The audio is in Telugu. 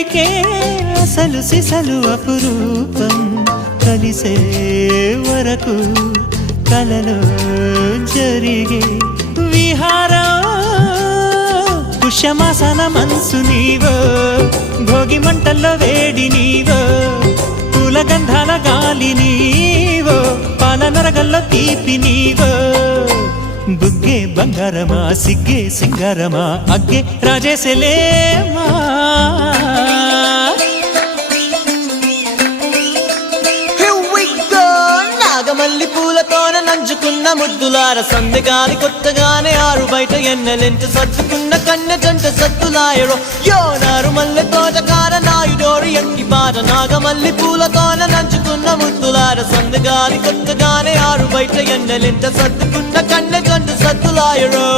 చిలికే అసలు సిసలు అపురూపం కలిసే వరకు కలలో జరిగే విహారం పుష్యమాసన మనసు నీవో భోగి మంటల్లో వేడి నీవో పూల గంధాల గాలి నీవో పాల నరగల్లో తీపి నీవో బుగ్గే బంగారమా సిగ్గే సింగారమా అగ్గే రాజేసలేమా నాగమల్లి పూలతోన నంచుకున్న ముద్దులార సందెగాలి కొత్తగానే ఆరు బయట ఎన్నెలెంట సర్దుకున్న కన్నె జంట సత్తులాయరో యోనారు మల్లె తోటకార నాయుడోరు ఎట్టి పాట నాగమల్లి పూలతోన నంచుకున్న ముద్దులార సందెగాలి కొత్తగానే ఆరు బయట ఎన్నెలెంట సర్దుకున్న కన్నె జంట సత్తులాయరో